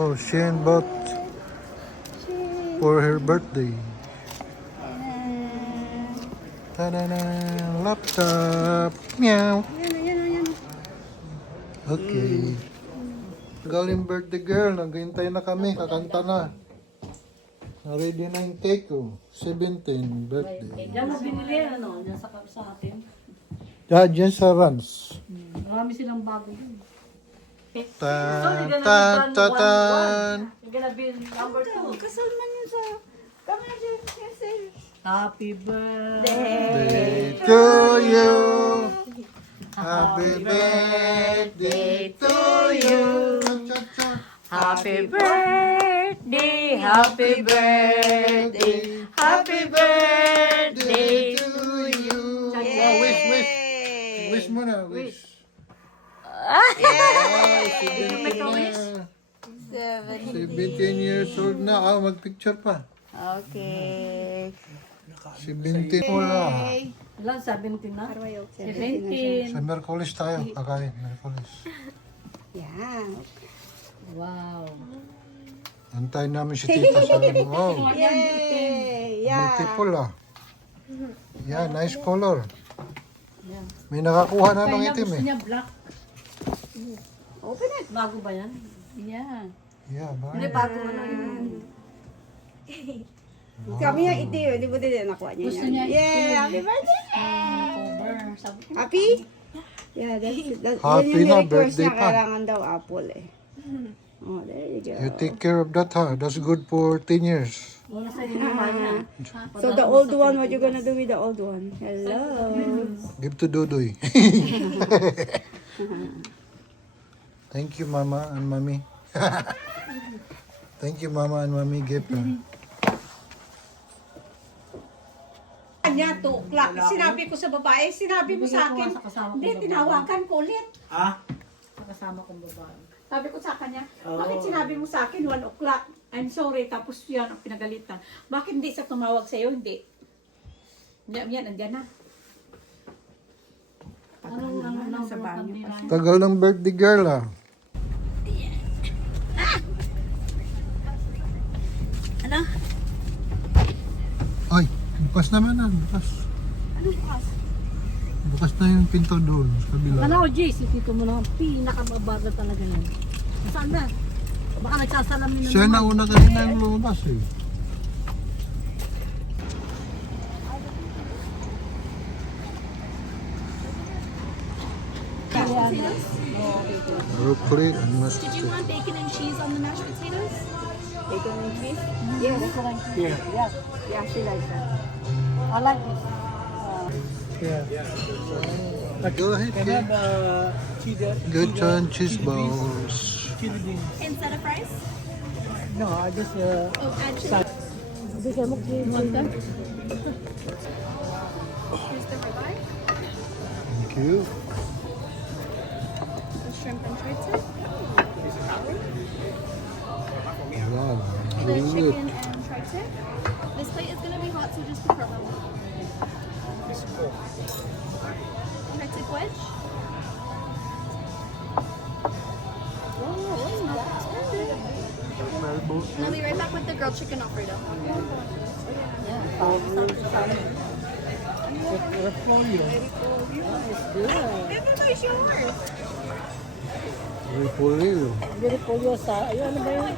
Oh, Shane bought for her birthday. Ta-da-da! Laptop! Meow! Okay. Galing birthday girl, naghihintay na kami, kakanta na. Ready na yung cake ko. 17 birthday. Diyan mo binili, ano, diyan sa atin. Dyan sa Rans. Marami silang bago yun. Tan, tan, tan, tan. You're gonna be number 2. Kasal man yun sa... Kami na dyan kasi. Happy birthday Day to you. Happy birthday to you. Happy birthday, happy birthday, happy birthday to you. Oh, wish, wish. Wish mo na, wish. Ay, 17 na. 17 years old na. Ah, mag-picture pa. Okay. 17 wala. Ilan? 17 na? 17. Sa Merkulis tayo, kakain. Merkulis. Yan. Wow. Antayin namin si Tita sa wow. Yay! Yeah. Multiple ah. Yeah, nice color. May nakakuha na ng itim eh. Gusto niya black. Open it. Bago ba yan? Yeah. Yeah, Hindi, bakit? bago ano yun. Kami yung itim. Di ba din nakuha niya Gusto yan? niya Yay! itim. Happy birthday! Cover. Sabi ko, Happy? Yeah, that's Happy yun yung na, request birthday niya. pa. Kailangan daw apple eh. Oh, there you go. You take care of that ha. That's good for 10 years. wala sa inyo naman niya. So the old one, what you gonna do with the old one? Hello. Give to Dudoy. Thank you, Mama and Mommy. Thank you, Mama and Mommy. Gift. Kanya, 2 o'clock. Sinabi ko sa babae, sinabi mo sa akin, hindi, tinawagan ko ulit. Kasama kong babae. Sabi ko sa kanya, bakit sinabi mo sa akin 1 o'clock? I'm sorry, tapos yan ang pinagalitan. Bakit hindi sa tumawag sa'yo? Hindi. Yan, andyan na. Anong Sa banyo pa siya. Tagal ng birthday girl ah. Ano? Ay, bukas naman ah. Bukas. Anong bukas? Bukas na yung pinto doon sa kabila. Ano, JC, dito mo na, pinakamabagal talaga yan. Saan na? Baka nagsasalamin na Siya naman. na una kasi na yung lumabas eh. Broccoli and mashed Did you want bacon and cheese on the mashed potatoes? Bacon and cheese? Yeah. Yeah, she likes that. I like this. Go ahead, kid. Good on cheese balls. Instead of fries? No, I just Oh, add chili. Bigyan mo kayo mga Here's the ribeye, Thank you. the shrimp and triton, Wow, the good. chicken and triton. This plate is going to be hot, so just prepare one. Triton wedge. And I'll be right back with the grilled chicken Alfredo. Everybody's yours. Repolyo. Repolyo sa, ayun, ano ba yun?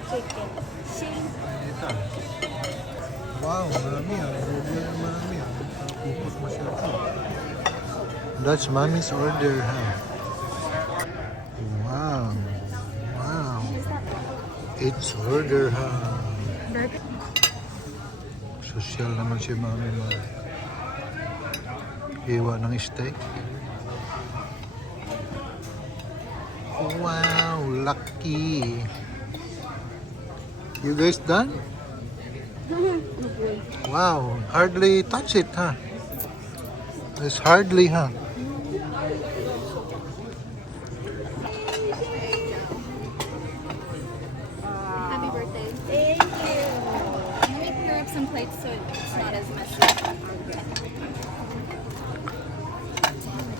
Wow, marami ah. Marami ah. Pupos masyado. That's mommy's order, ha? Wow. Wow. It's order, ha? Social naman si mami mo. Iwa ng steak. Wow, lucky. You guys done? Wow, hardly touch it, huh? It's hardly, huh? Happy birthday. Thank you. Let me clear up some plates so it's not as messy.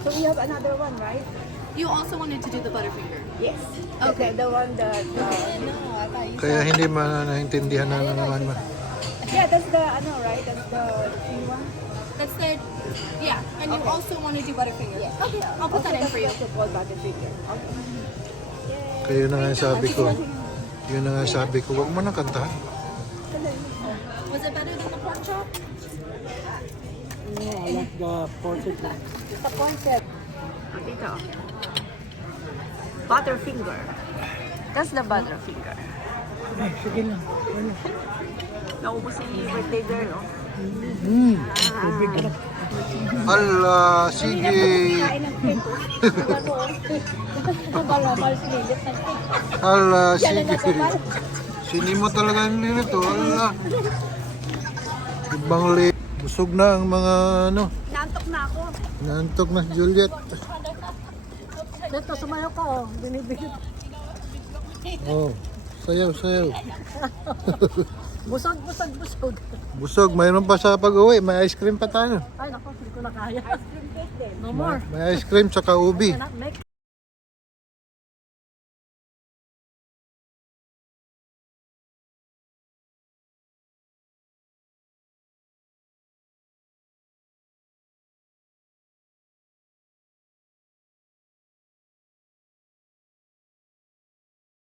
So we have another one, right? You also wanted to do the Butterfinger. Yes. Okay. The one that... No, I thought you Kaya hindi naintindihan na naman ma. Yeah, that's the, right? That's the thin one. That's the, yeah. And you also want to do Butterfinger. Okay, I'll put that in for you. That's called Butterfinger. Kaya na nga sabi ko. Yun na nga sabi ko, wag mo na kantahan. Was it better than the pork chop? No, I like the portrait. The concept. Dito. Butterfinger. That's the Butterfinger. Sige lang. Naubos si birthday girl, no? Ala, sige. Kain ng cake. Malamal sinilit ng cake. Ala, sige. Sini mo talaga yung nilito. Ala. Ibang busog na ang mga ano. Nantok na ako. Naantok na si Juliet. Dito, sumayo ka, oh. Binibigit. Oh, sayaw, sayaw. Busog, busog, busog. Busog, mayroon pa sa pag-uwi. May ice cream pa tayo. Ay, naku, hindi ko na kaya. No more. May ice cream tsaka ubi. Cannot make